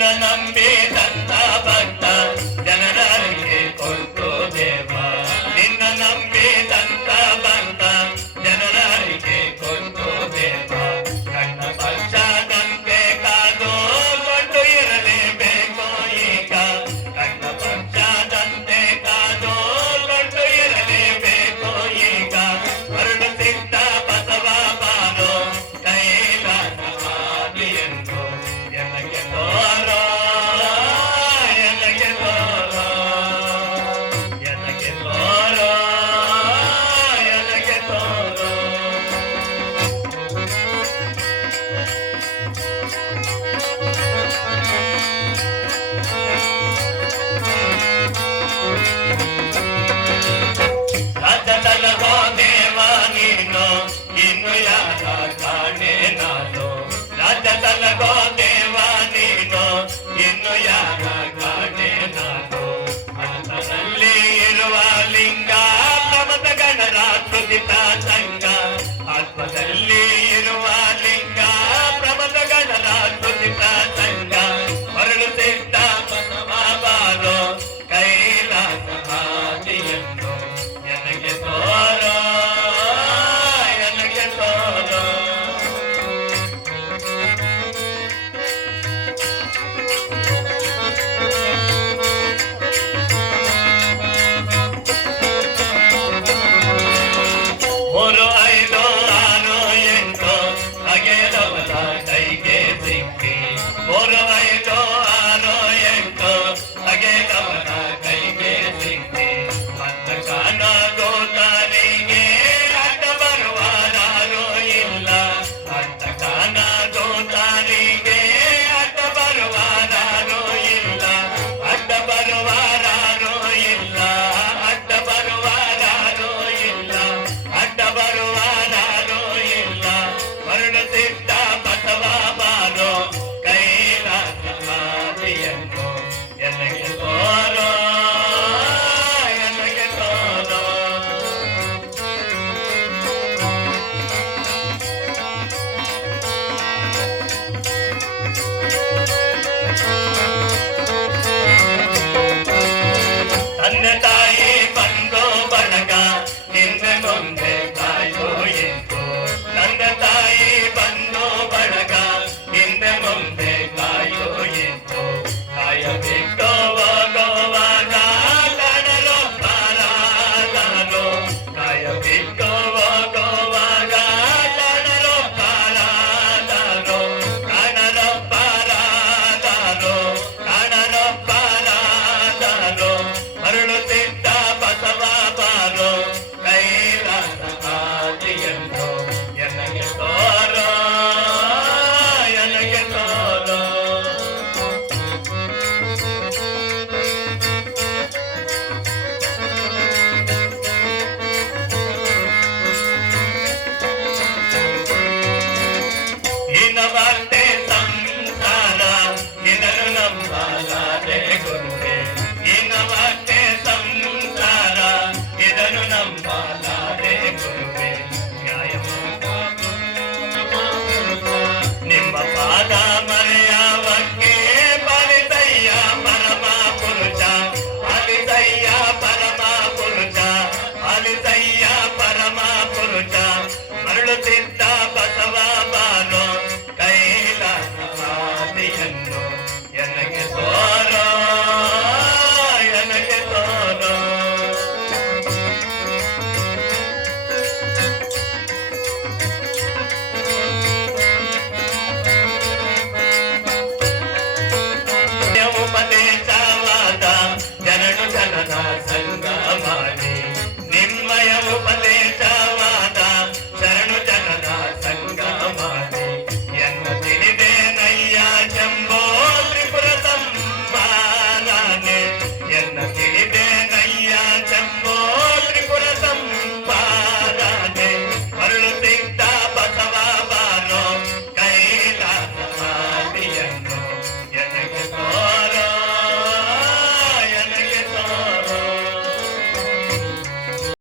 ನಿನ್ನ ನಂಬಿದಂತ ಭಕ್ತ ಜನರಿಗೆ ಕೊಟ್ಟು ದೇವ ನಿನ್ನ ನಂಬಿದಂತ ಭಕ್ತ ಜನರಿಗೆ ಕೊಟ್ಟು ದೇವ ಕಣ್ಣ ಪಕ್ಷದಂತೆ ಕಾದು ಕೊಂಡು ಇರಲೇಬೇಕು ಈಗ ಕಣ್ಣ ಪಕ್ಷದಂತೆ ಕಾದು ಕೊಂಡು ಇರಲೇಬೇಕು ಈಗ ಮರಳು ಸಿಕ್ತ ಬಸವ ಬಾರೋ ಕೈಲಾಸ ಎಂದು ಎನಗೆ ತೋರೋ ಎನಗೆ ತೋರೋ ಎನಗೆ ತೋರೋ ಎನಗೆ ತೋರೋ ರಾಜದಲ್ಲೋ ದೇವ ನೀನು ಇನ್ನು ಯಾರ ಕಾಣೆ ನಾನು ರಾಜದಲ್ಲೋ ದೇವ ನೀನು ಇನ್ನು ಯಾರ ಕಾಣೆ ನಾನು ಅಂತರಲ್ಲಿ ಇರುವ ಲಿಂಗ ಪ್ರಮದ ಗಣರ ತುದಿತ ಸಂಘ ಆತ್ಮದಲ್ಲಿ ಇರುವ ಲಿಂಗ ಪ್ರಮದ ಗಣರ ತುದಿತ ಸಂಘ ಮರಳು ಸಿದ್ಧ ಬಸವ ಬಾರೋ ಕೈಲಾಸ ಹಾದಿಯನ್ನು ಎನಗೆ ತೋರೋ ಎನಗೆ ತೋರೋ ಮೂರು ಐದು ಆರು ಎಂಟು ಬಗೆದವರ ಕೈಗೆ ಸಿಕ್ಕಿ ಮೂರು ಐದು ಆರು ಎಂಟು ಬಗೆದವರ ಕೈಗೆ ಸಿಕ್ಕಿ ಅಂತ ಕಾಣೋದರಿಗೆ ಅಡ್ಡ ಬರುವಾರು ಇಲ್ಲ ಅಂತ ಕಾಣೋದರಿಗೆ ಅಡ್ಡ ಬರುವಾರು ಇಲ್ಲ ಅಡ್ಡ ಬರುವಾರು ಇಲ್ಲ ಅಡ್ಡ ಬರುವಾರು ಇಲ್ಲ ಅಡ್ಡ ಬರುವಾರು ಇಲ್ಲ ಮರಳು ಸಿದ್ಧ ಬಸವ ಬಾರೋ ಕೈಲಾಸ ಹಾದಿಯನ್ನು ಎನಗೆ ತೋರೋ ಎನಗೆ ತೋರೋ ತಂದೆ ತಾಯಿ ಬಂದು ಬಳಗ ನಿನ್ನ ಮುಂದೆ ಕಾಯ್ದು ಎಂಟು ತಂದೆ ತಾಯಿ ಬಂದು ಬಳಗ ನಿನ್ನ ಮುಂದೆ ಕಾಯೋ ಎಂಟು ಕಾಯಬೇಕು ಹೋಗುವಾಗ ಕಾಣಲು ಪಾರಾದರು ಕಾಯಬೇಕು ಹೋಗುವಾಗ ಕಾಣಲು ಪಾರಾದರು ಕಾಣಲು ಪಾರಾದರು ಕಾಣಲು ಪಾರಾದರು ಮರಳು ಸಿದ್ಧ ಬಸವ ಬಾರೋ ಕೈಲಾಸ ಹಾದಿಯನ್ನು ಎನಗೆ ತೋರೋ ಎನಗೆ ತೋರೋ ಇನವರ್ತೆ ಸಂಸಾರ ಇದನ್ನು ನಂಬಲಾರೆ ಗುರುವೆ ಇನವರ್ತೆ ಸಂಸಾರ ಇದನ್ನು ನಂಬಲಾರೆ ಗುರುವೆ ನಿಮ್ಮ ಪಾದ ಮರೆಯವಕ್ಕೆ ಬಲಿದಯ್ಯ ಪರಮ ಪುರುಷ ಬಲಿದಯ್ಯ ಪರಮ ಪುರುಷ ಬಲಿದಯ್ಯ ಪರಮ ಪುರುಷ ಮರಳು ಸಿದ್ಧ ಬಸವ ಬಾರೋ ಕೈಲಾಸ ಹಾದಿಯನ್ನು